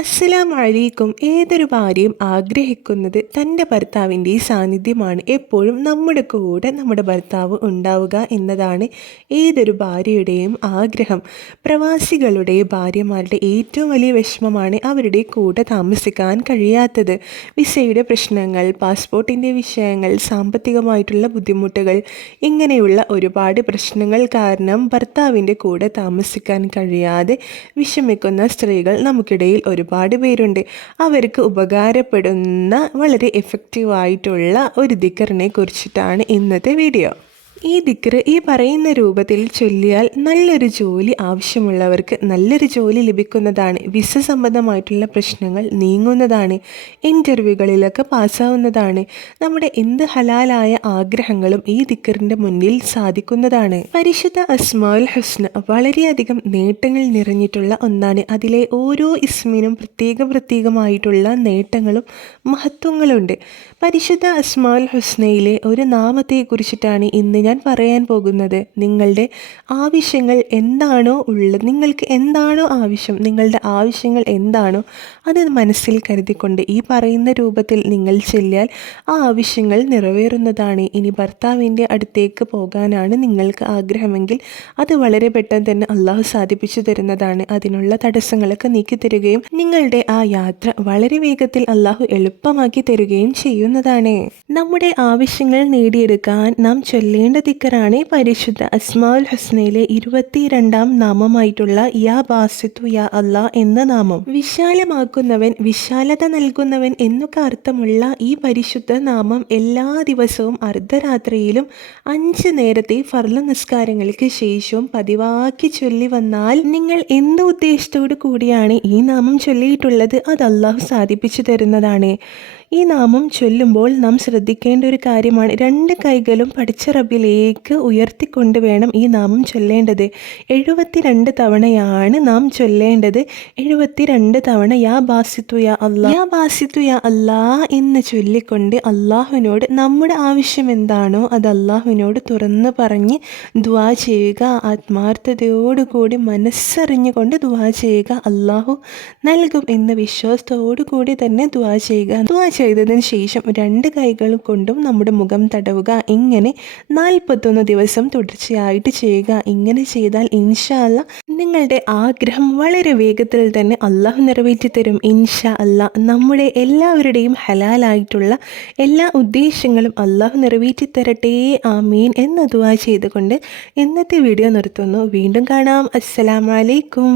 അസ്സലാമു അലൈക്കും. ഏതൊരു ഭാര്യയും ആഗ്രഹിക്കുന്നത് തൻ്റെ ഭർത്താവിൻ്റെ സാന്നിധ്യമാണ്. എപ്പോഴും നമ്മുടെ കൂടെ നമ്മുടെ ഭർത്താവ് ഉണ്ടാവുക എന്നതാണ് ഏതൊരു ഭാര്യയുടെയും ആഗ്രഹം. പ്രവാസികളുടെ ഭാര്യമാരുടെ ഏറ്റവും വലിയ വിഷമമാണ് അവരുടെ കൂടെ താമസിക്കാൻ കഴിയാത്തത്. വിസയുടെ പ്രശ്നങ്ങൾ, പാസ്പോർട്ടിൻ്റെ വിഷയങ്ങൾ, സാമ്പത്തികമായിട്ടുള്ള ബുദ്ധിമുട്ടുകൾ, ഇങ്ങനെയുള്ള ഒരുപാട് പ്രശ്നങ്ങൾ കാരണം ഭർത്താവിൻ്റെ കൂടെ താമസിക്കാൻ കഴിയാതെ വിഷമിക്കുന്ന സ്ത്രീകൾ നമുക്കിടയിൽ ഒരുപാട് പേരുണ്ട്. അവർക്ക് ഉപകാരപ്പെടുന്ന വളരെ എഫക്റ്റീവായിട്ടുള്ള ഒരു ദിക്കറിനെ കുറിച്ചിട്ടാണ് ഇന്നത്തെ വീഡിയോ. ഈ ദിക്ർ ഈ പറയുന്ന രൂപത്തിൽ ചൊല്ലിയാൽ നല്ലൊരു ജോലി ആവശ്യമുള്ളവർക്ക് നല്ലൊരു ജോലി ലഭിക്കുന്നതാണ്. വിസ സംബന്ധമായിട്ടുള്ള പ്രശ്നങ്ങൾ നീങ്ങുന്നതാണ്. ഇൻ്റർവ്യൂകളിലൊക്കെ പാസ്സാവുന്നതാണ്. നമ്മുടെ എന്ത് ഹലാലായ ആഗ്രഹങ്ങളും ഈ ദിക്റിൻ്റെ മുന്നിൽ സാധിക്കുന്നതാണ്. പരിശുദ്ധ അസ്മാഉൽ ഹുസ്ന വളരെയധികം നേട്ടങ്ങൾ നിറഞ്ഞിട്ടുള്ള ഒന്നാണ്. അതിലെ ഓരോ ഇസ്മിനും പ്രത്യേകമായിട്ടുള്ള നേട്ടങ്ങളും മഹത്വങ്ങളുണ്ട്. പരിശുദ്ധ അസ്മാഉൽ ഹുസ്നയിലെ ഒരു നാമത്തെക്കുറിച്ചിട്ടാണ് ഇന്ന് ഞാൻ പറയാൻ പോകുന്നത്. നിങ്ങളുടെ ആവശ്യങ്ങൾ എന്താണോ ഉള്ളത്, നിങ്ങൾക്ക് എന്താണോ ആവശ്യം, നിങ്ങളുടെ ആവശ്യങ്ങൾ എന്താണോ അത് മനസ്സിൽ കരുതിക്കൊണ്ട് ഈ പറയുന്ന രൂപത്തിൽ നിങ്ങൾ ചൊല്ലിയാൽ ആ ആവശ്യങ്ങൾ നിറവേറുന്നതാണ്. ഇനി ഭർത്താവിൻ്റെ അടുത്തേക്ക് പോകാനാണ് നിങ്ങൾക്ക് ആഗ്രഹമെങ്കിൽ അത് വളരെ പെട്ടെന്ന് തന്നെ അള്ളാഹു സാധിപ്പിച്ചു തരുന്നതാണ്. അതിനുള്ള തടസ്സങ്ങളൊക്കെ നീക്കി തരികയും നിങ്ങളുടെ ആ യാത്ര വളരെ വേഗത്തിൽ അള്ളാഹു എളുപ്പമാക്കി തരികയും ചെയ്യുന്നതാണ്. നമ്മുടെ ആവശ്യങ്ങൾ നേടിയെടുക്കാൻ നാം ചൊല്ലേണ്ട ദിക്റാണ് പരിശുദ്ധ അസ്മാഉൽ ഹുസ്നയിലെ 22ാം നാമമായിട്ടുള്ള യാ ബാസിത്തു യാ അല്ലാ എന്ന നാമം. വിശാലമാക്കുന്നവൻ, വിശാലത നൽകുന്നവൻ എന്നൊക്കെ അർത്ഥമുള്ള ഈ പരിശുദ്ധ നാമം എല്ലാ ദിവസവും അർദ്ധരാത്രിയിലും 5 നേരത്തെ ഫർള് നിസ്കാരങ്ങൾക്ക് ശേഷവും പതിവാക്കി ചൊല്ലി വന്നാൽ നിങ്ങൾ എന്ത് ഉദ്ദേശത്തോടു കൂടിയാണ് ഈ നാമം ചൊല്ലിയിട്ടുള്ളത് അത് അള്ളാഹു സാധിപ്പിച്ചു തരുന്നതാണ്. ഈ നാമം ചൊല്ലുമ്പോൾ നാം ശ്രദ്ധിക്കേണ്ട ഒരു കാര്യമാണ്, 2 കൈകളും പടച്ച റബ്ബിലേക്ക് ഉയർത്തിക്കൊണ്ട് വേണം ഈ നാമം ചൊല്ലേണ്ടത്. 72 തവണയാണ് നാം ചൊല്ലേണ്ടത്. 72 തവണ യാ ബാസിത്തു യാ അല്ലാ, യാ ബാസിത്തു യാ അല്ലാ എന്ന് ചൊല്ലിക്കൊണ്ട് അള്ളാഹുവിനോട് നമ്മുടെ ആവശ്യം എന്താണോ അത് അള്ളാഹുവിനോട് തുറന്ന് പറഞ്ഞ് ദുആ ചെയ്യുക. ആത്മാർത്ഥതയോടുകൂടി മനസ്സറിഞ്ഞുകൊണ്ട് ദുആ ചെയ്യുക. അള്ളാഹു നൽകും എന്ന വിശ്വാസത്തോടു കൂടി തന്നെ ദുആ ചെയ്യുക. ദുആ ചെയ്തതിന് ശേഷം 2 കൈകൾ കൊണ്ടും നമ്മുടെ മുഖം തടവുക. ഇങ്ങനെ 41 ദിവസം തുടർച്ചയായിട്ട് ചെയ്യുക. ഇങ്ങനെ ചെയ്താൽ ഇൻഷാ അല്ലാ നിങ്ങളുടെ ആഗ്രഹം വളരെ വേഗത്തിൽ തന്നെ അള്ളാഹു നിറവേറ്റി തരും. ഇൻഷാ അല്ലാ നമ്മുടെ എല്ലാവരുടെയും ഹലാലായിട്ടുള്ള എല്ലാ ഉദ്ദേശങ്ങളും അള്ളാഹു നിറവേറ്റി തരട്ടെ, ആമീൻ എന്ന് ദുആ ചെയ്തുകൊണ്ട് ഇന്നത്തെ വീഡിയോ നിർത്തുന്നു. വീണ്ടും കാണാം. അസ്സലാമു അലൈക്കും.